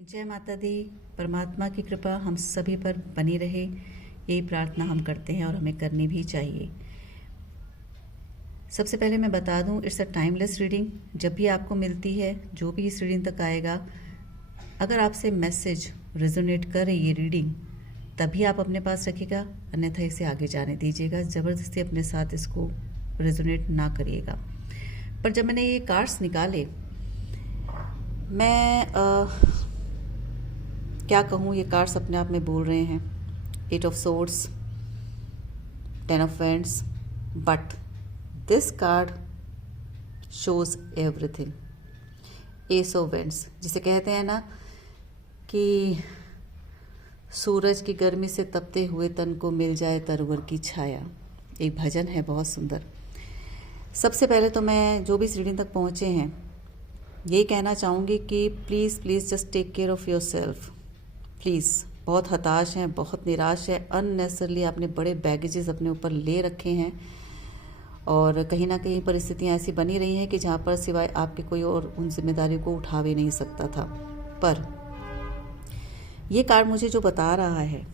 जय माता दी। परमात्मा की कृपा हम सभी पर बनी रहे, यही प्रार्थना हम करते हैं और हमें करनी भी चाहिए। सबसे पहले मैं बता दूं, इट्स अ टाइमलेस रीडिंग। जब भी आपको मिलती है, जो भी इस रीडिंग तक आएगा, अगर आपसे मैसेज रेजोनेट करे ये रीडिंग, तभी आप अपने पास रखिएगा, अन्यथा इसे आगे जाने दीजिएगा। ज़बरदस्ती अपने साथ इसको रेजोनेट ना करिएगा। पर जब मैंने ये कार्ड्स निकाले, मैं क्या कहूँ, ये कार्ड्स अपने आप में बोल रहे हैं। 8 of swords, 10 of wands, but this card shows everything. S of wands, जिसे कहते हैं ना कि सूरज की गर्मी से तपते हुए तन को मिल जाए तरवर की छाया। एक भजन है बहुत सुंदर। सबसे पहले तो मैं जो भी इस रीडिंग तक पहुँचे हैं, यही कहना चाहूँगी कि please please just take care of your self. Please, बहुत हताश हैं, बहुत निराश है, अननेसेसरली आपने बड़े बैगेजेस अपने ऊपर ले रखे हैं और कहीं ना कहीं परिस्थितियाँ ऐसी बनी रही हैं कि जहाँ पर सिवाय आपके कोई और उन जिम्मेदारी को उठा भी नहीं सकता था। पर ये कार्ड मुझे जो बता रहा है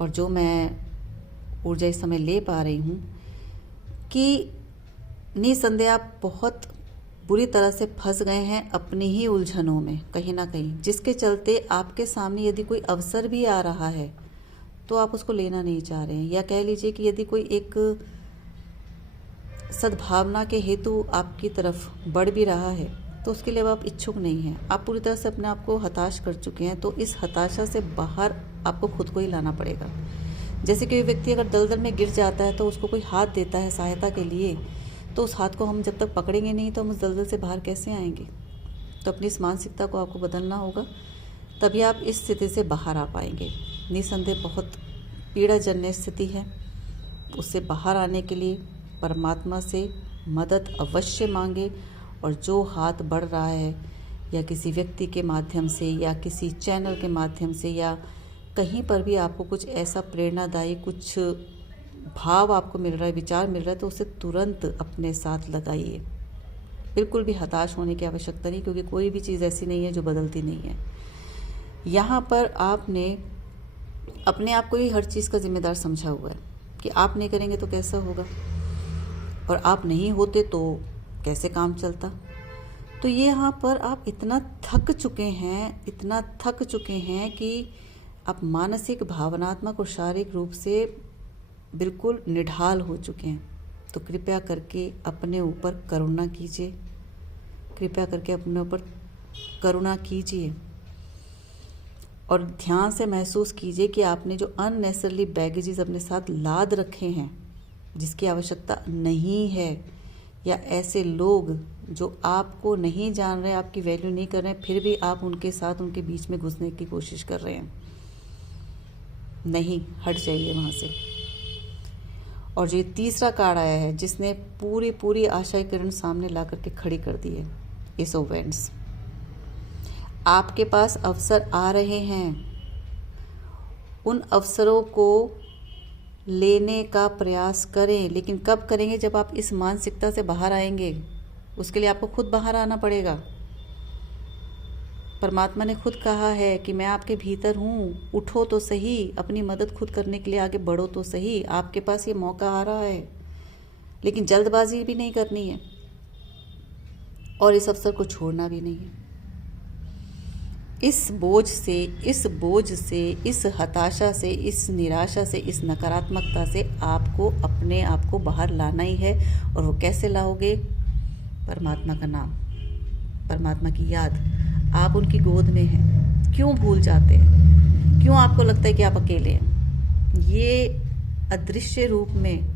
और जो मैं ऊर्जा इस समय ले पा रही हूँ कि निसंदेह आप बहुत बुरी तरह से फंस गए हैं अपनी ही उलझनों में कहीं ना कहीं, जिसके चलते आपके सामने यदि कोई अवसर भी आ रहा है तो आप उसको लेना नहीं चाह रहे हैं, या कह लीजिए कि यदि कोई एक सद्भावना के हेतु आपकी तरफ बढ़ भी रहा है तो उसके लिए आप इच्छुक नहीं हैं। आप पूरी तरह से अपने आप को हताश कर चुके हैं, तो इस हताशा से बाहर आपको खुद को ही लाना पड़ेगा। जैसे कि व्यक्ति अगर दलदल में गिर जाता है तो उसको कोई हाथ देता है सहायता के लिए, तो उस हाथ को हम जब तक पकड़ेंगे नहीं तो हम उस दलदल से बाहर कैसे आएंगे। तो अपनी इस मानसिकता को आपको बदलना होगा, तभी आप इस स्थिति से बाहर आ पाएंगे। निसंदेह बहुत पीड़ाजन्य स्थिति है, उससे बाहर आने के लिए परमात्मा से मदद अवश्य मांगे। और जो हाथ बढ़ रहा है, या किसी व्यक्ति के माध्यम से, या किसी चैनल के माध्यम से, या कहीं पर भी आपको कुछ ऐसा प्रेरणादायी कुछ भाव आपको मिल रहा है, विचार मिल रहा है, तो उसे तुरंत अपने साथ लगाइए। बिल्कुल भी हताश होने की आवश्यकता नहीं, क्योंकि कोई भी चीज़ ऐसी नहीं है जो बदलती नहीं है। यहाँ पर आपने अपने आप को ही हर चीज़ का जिम्मेदार समझा हुआ है कि आप नहीं करेंगे तो कैसा होगा, और आप नहीं होते तो कैसे काम चलता। तो ये यहाँ पर आप इतना थक चुके हैं, इतना थक चुके हैं कि आप मानसिक, भावनात्मक और शारीरिक रूप से बिल्कुल निढाल हो चुके हैं। तो कृपया करके अपने ऊपर करुणा कीजिए, कृपया करके अपने ऊपर करुणा कीजिए और ध्यान से महसूस कीजिए कि आपने जो अननेसेसरली बैगेजेस अपने साथ लाद रखे हैं, जिसकी आवश्यकता नहीं है, या ऐसे लोग जो आपको नहीं जान रहे, आपकी वैल्यू नहीं कर रहे हैं, फिर भी आप उनके साथ, उनके बीच में घुसने की कोशिश कर रहे हैं, नहीं, हट जाइए वहाँ से। और जो ये तीसरा कार्ड आया है, जिसने पूरी आशा की किरण सामने ला करके खड़ी कर दी है, एस ऑफ वैंड्स। आपके पास अवसर आ रहे हैं, उन अवसरों को लेने का प्रयास करें, लेकिन कब करेंगे? जब आप इस मानसिकता से बाहर आएंगे। उसके लिए आपको खुद बाहर आना पड़ेगा। परमात्मा ने खुद कहा है कि मैं आपके भीतर हूँ, उठो तो सही, अपनी मदद खुद करने के लिए आगे बढ़ो तो सही। आपके पास ये मौका आ रहा है, लेकिन जल्दबाजी भी नहीं करनी है और इस अवसर को छोड़ना भी नहीं है। इस बोझ से, इस हताशा से, इस निराशा से, इस नकारात्मकता से आपको अपने आप को बाहर लाना ही है। और वो कैसे लाओगे? परमात्मा का नाम, परमात्मा की याद। आप उनकी गोद में हैं। क्यों भूल जाते हैं? क्यों आपको लगता है कि आप अकेले हैं? ये अदृश्य रूप में